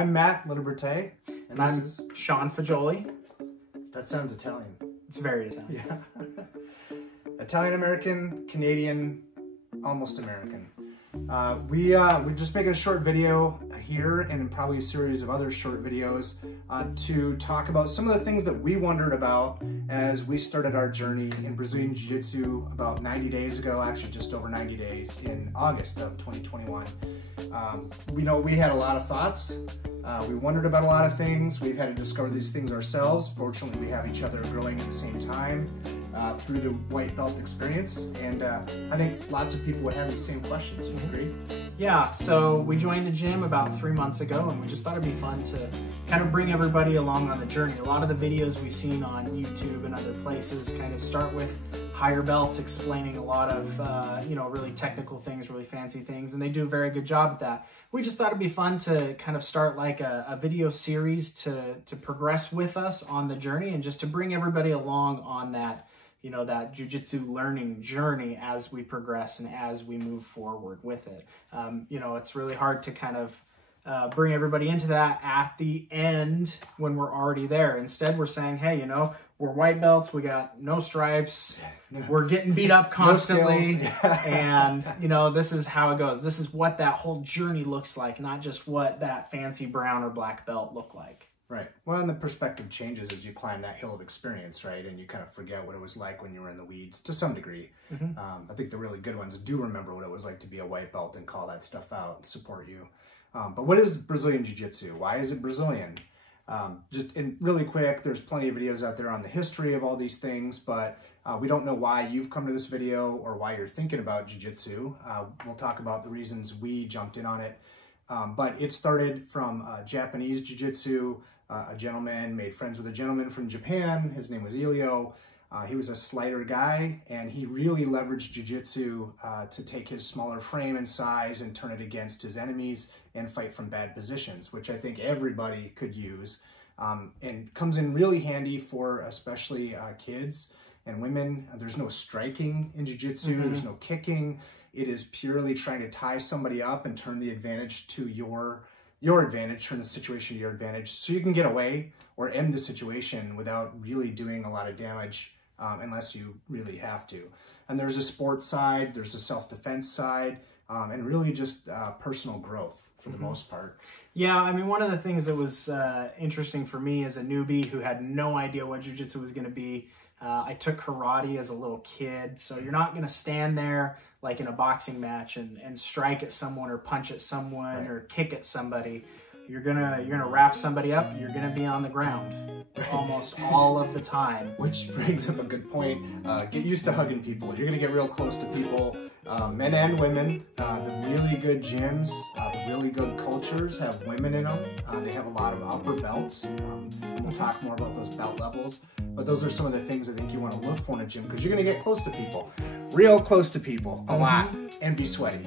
I'm Matt Liberté. And I'm Sean Fagioli. That sounds Italian. It's very Italian. Yeah. Italian-American, Canadian, almost American. We're just making a short video here and probably a series of other short videos to talk about some of the things that we wondered about as we started our journey in Brazilian Jiu-Jitsu about 90 days ago, actually just over 90 days in August of 2021. We know we had a lot of thoughts. We wondered about a lot of things. We've had to discover these things ourselves. Fortunately, we have each other growing at the same time through the white belt experience. And I think lots of people would have the same questions. You agree? Yeah, so we joined the gym about 3 months ago, and we just thought it'd be fun to kind of bring everybody along on the journey. A lot of the videos we've seen on YouTube and other places kind of start with higher belts explaining a lot of really technical things, really fancy things, and they do a very good job at that. We just thought it'd be fun to kind of start like a video series to progress with us on the journey and just to bring everybody along on that, that jiu-jitsu learning journey as we progress and as we move forward with it. It's really hard to kind of bring everybody into that at the end when we're already there. Instead, we're saying, hey, we're white belts, we got no stripes, we're getting beat up constantly, and this is how it goes. This is what that whole journey looks like, not just what that fancy brown or black belt look like. Right. Well, and the perspective changes as you climb that hill of experience, right? And you kind of forget what it was like when you were in the weeds to some degree. I think the really good ones do remember what it was like to be a white belt and call that stuff out and support you. But what is Brazilian Jiu-Jitsu? Why is it Brazilian? Just really quick, there's plenty of videos out there on the history of all these things, but we don't know why you've come to this video or why you're thinking about Jiu-Jitsu. We'll talk about the reasons we jumped in on it. But it started from Japanese Jiu-Jitsu. A gentleman made friends with a gentleman from Japan. His name was Elio. He was a slighter guy, and he really leveraged Jiu-Jitsu to take his smaller frame and size and turn it against his enemies and fight from bad positions, which I think everybody could use, and comes in really handy for especially kids and women. There's no striking in Jiu-Jitsu. There's no kicking. It is purely trying to tie somebody up and turn the advantage to your advantage, turn the situation to your advantage, so you can get away or end the situation without really doing a lot of damage unless you really have to. And there's a sports side, there's a self-defense side, and really just personal growth for the most part. Yeah, I mean, one of the things that was interesting for me as a newbie who had no idea what jiu-jitsu was going to be, I took karate as a little kid, so you're not going to stand there like in a boxing match and strike at someone or punch at someone or kick at somebody. You're gonna wrap somebody up. You're gonna be on the ground almost all of the time. Which brings up a good point. Get used to hugging people. You're gonna get real close to people, men and women. The really good gyms, the really good cultures have women in them. They have a lot of upper belts. We'll talk more about those belt levels. But those are some of the things I think you want to look for in a gym, because you're going to get close to people, real close to people, a lot, and be sweaty.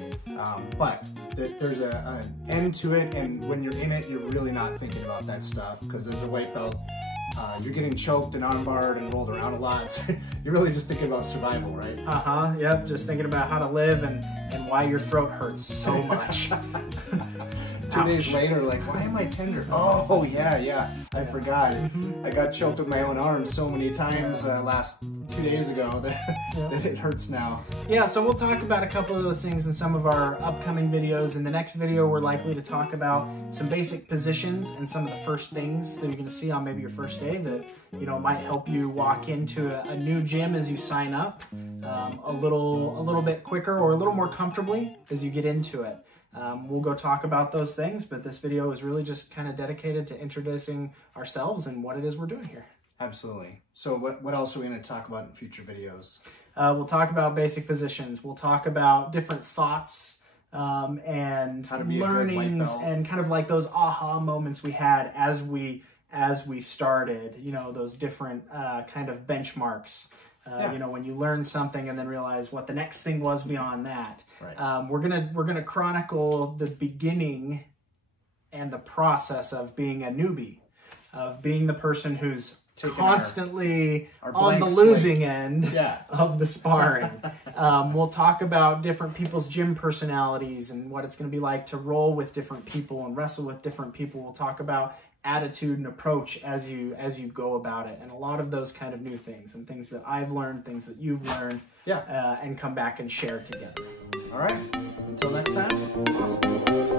But there's an end to it, and when you're in it, you're really not thinking about that stuff, because as a white belt, you're getting choked and armbarred and rolled around a lot. So you're really just thinking about survival, right? Yep, just thinking about how to live and why your throat hurts so much. 2 days later, like, why am I tender? Oh, yeah, I forgot. I got choked with my own arm so many times last 2 days ago that it hurts now. Yeah, so we'll talk about a couple of those things in some of our upcoming videos. In the next video, we're likely to talk about some basic positions and some of the first things that you're going to see on maybe your first day that might help you walk into a new gym as you sign up a little bit quicker or a little more comfortably as you get into it. We'll go talk about those things, but this video is really just kind of dedicated to introducing ourselves and what it is we're doing here. Absolutely. So what else are we going to talk about in future videos? We'll talk about basic positions. We'll talk about different thoughts and learnings and kind of like those aha moments we had as we started, those different kind of benchmarks. When you learn something and then realize what the next thing was beyond that. Right. We're gonna chronicle the beginning and the process of being a newbie, of being the person who's constantly our on the blank losing slate. end Yeah. of the sparring. We'll talk about different people's gym personalities and what it's going to be like to roll with different people and wrestle with different people. We'll talk about attitude and approach as you go about it, and a lot of those kind of new things and things that I've learned, things that you've learned, yeah, and come back and share together. All right. Until next time. Awesome.